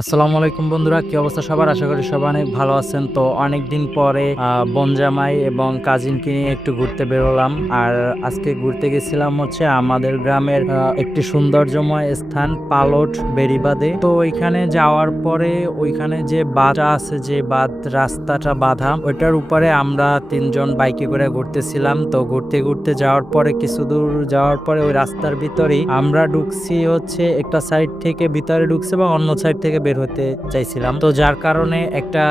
আসসালামু আলাইকুম বন্ধুরা, কি অবস্থা সবার? আশা করি সবাই অনেক ভালো আছেন। তো অনেকদিন পরে বনজামাই এবং কাজিনকে নিয়ে একটু ঘুরতে বেরোলাম। আর আজকে ঘুরতে গেছিলাম হচ্ছে আমাদের গ্রামের একটি সৌন্দর্যময় স্থান পালট বেড়িবাঁধে। তো ওইখানে যাওয়ার পরে ওইখানে যে বাঁধটা আছে, যে বাঁধ রাস্তাটা বাঁধা, ওইটার উপরে আমরা তিনজন বাইকে করে ঘুরতেছিলাম। তো ঘুরতে ঘুরতে যাওয়ার পরে কিছু দূর যাওয়ার পরে ওই রাস্তার ভিতরেই আমরা ঢুকছি হচ্ছে একটা সাইড থেকে ভিতরে ঢুকছে এবং অন্য সাইড থেকে বের হতে চাইছিলাম। তো যার কারণে একটা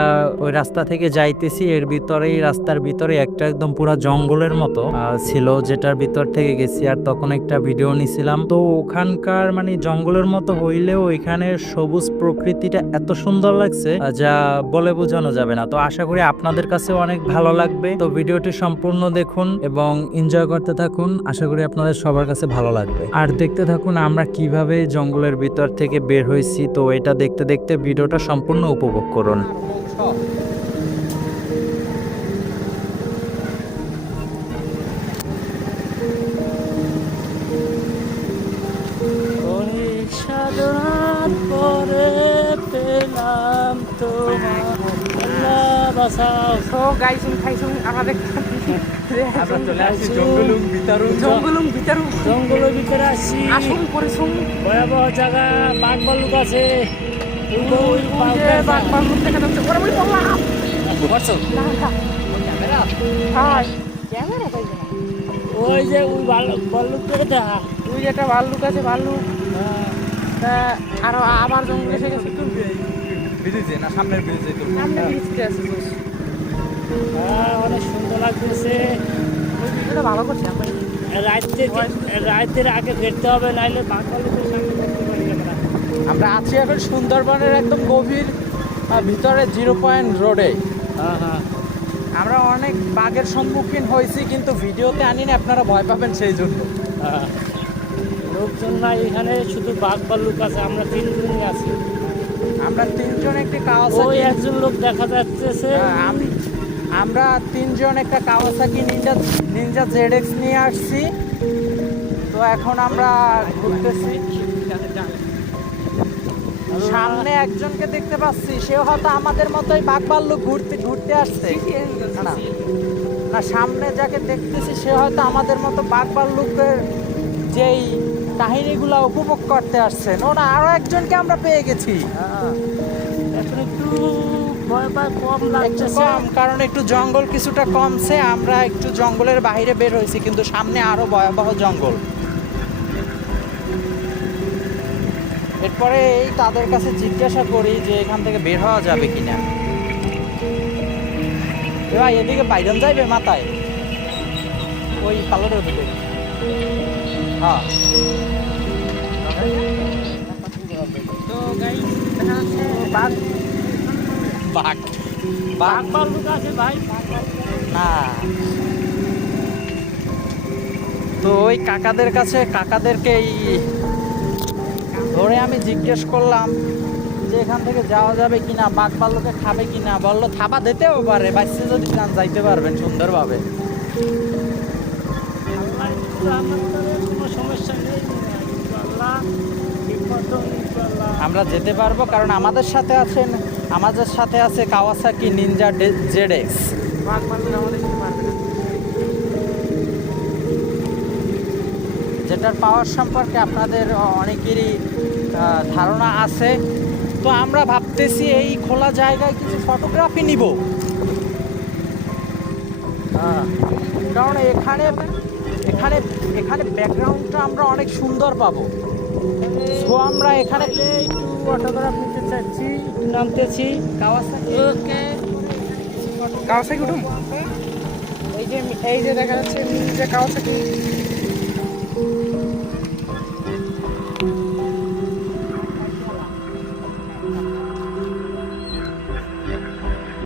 ওই রাস্তা থেকে যাইতেছি, এর ভিতরেই রাস্তার ভিতরে একটা একদম পুরা জঙ্গলের মতো ছিল, যেটার ভিতর থেকে গেছি। আর তখন একটা ভিডিও নিছিলাম। তো ওখানকার মানে জঙ্গলের মতো হইলেও এখানে সবুজ প্রকৃতিটা এত সুন্দর লাগছে যা বলে বোঝানো যাবে না। তো আশা করি আপনাদের কাছে অনেক ভালো লাগবে। তো ভিডিওটি সম্পূর্ণ দেখুন এবং এনজয় করতে থাকুন। আশা করি আপনাদের সবার কাছে ভালো লাগবে। আর দেখতে থাকুন আমরা কিভাবে জঙ্গলের ভিতর থেকে বের হয়েছি। তো এটা দেখতে দেখতে ভিডিওটা সম্পূর্ণ উপভোগ করুন। সাধনার পরে পেলাম তোমার বাসাও। So guys, yung kaisong আমাদের জঙ্গলের ভিতরে আসছি। আসুন পরিশ্রম ভয়াবহ জায়গা, বাঘ ভাল্লুক আছে। বাঘ ভাল্লুক দেখা যাচ্ছে। ওরা বলি বললাম ক্যামেরা পাইবে না। ওই যে ওই ভাল্লুকটাকে দেখা, ওই যে একটা ভাল্লুক আছে, ভাল্লুক তা আরো আবার জঙ্গলে এসে গেছে। একটু ব্রিজে না সামনের ব্রিজে তো সামনে বৃষ্টি আছে। অনেক সুন্দর লাগতেছে। ওই ভিডিওটা ভালো করছি আমরা। রাতের আগে ফিরতে হবে, নাইলে বাঘ ভাল্লুকের সামনে করতে পারি আমরা। আমরা আছি এখন সুন্দরবনের একদম গভীর ভিতরে 0 পয়েন্ট রোডে। হ্যাঁ হ্যাঁ, আমরা অনেক বাঘের সম্মুখীন হয়েছি, কিন্তু ভিডিওতে আনি না, আপনারা ভয় পাবেন সেই জন্য। হ্যাঁ, লোকজন নাই এখানে, শুধু বাঘ ভাল্লুক আছে। আমরা তিনজনই আছি। আমরা তিনজন একটি ওই কাওয়াসাকি, একজন লোক দেখা যাচ্ছে। আমরা তিনজন একটা কাওয়াসাকি নিনজা ZX নিয়ে আসছি। তো এখন আমরা ঘুরতেছি। সামনে একজনকে দেখতে পাচ্ছি, সেও হয়তো আমাদের মতোই বাঘ ভাল্লুক ঘুরতে আসছে। না, সামনে যাকে দেখতেছি সে হয়তো আমাদের মতো বাঘ ভাল্লুকের যেই কাহিনীগুলো উপভোগ করতে আসছেন। ওনা আরো একজনকে আমরা পেয়ে গেছি। এখন একটু ভয় পায় কম একটু লাগছে, কম, কারণ একটু জঙ্গল কিছুটা কমছে। আমরা একটু জঙ্গলের বাইরে বের হয়েছি, কিন্তু সামনে আরো ভয়াবহ জঙ্গল। এরপরে এই তাদের কাছে জিজ্ঞাসা করি যে এখান থেকে বের হওয়া যাবে কিনা। ভাই এদিকে বাইরন যাইবে মাথায়, ওই পালরের দিকে। হ্যাঁ, তো গাইস দেখা যাচ্ছে বাঘ বাঘ বাঘ ভাল্লুক আছে ভাই। না। তো ওই কাকাদেরকে ধরে আমি জিজ্ঞেস করলাম যে এখান থেকে যাওয়া যাবে কিনা, বাঘ ভাল্লুকে খাবে কিনা। বললো থাবা দিতেও পারে, বাইসে যদি যান যাইতে পারবেন সুন্দরভাবে। কোনো সমস্যা নেই, ইনশাআল্লাহ ঠিক মতো ইনশাআল্লাহ আমরা যেতে পারবো, কারণ আমাদের সাথে আছে কাওয়াসাকি নিনজা ZX। বাঘ ভাল্লুক আমাদের সাথে পারবে না। যেটার পাওয়ার সম্পর্কে আপনাদের অনেকেরই ধারণা আছে। তো আমরা ভাবতেছি এই খোলা জায়গায় কিছু ফটোগ্রাফি নিব, কারণ এখানে ব্যাকগ্রাউন্ডটা আমরা অনেক সুন্দর পাবো। তো আমরা এখানে একটু অটোগ্রাফ নিতে চাচ্ছি, একটু নামতেছি। কাওয়াসাকি ওকে কাওয়াসাকি উঠুন। এই যে দেখা যাচ্ছে নিনজা কাওয়াসাকি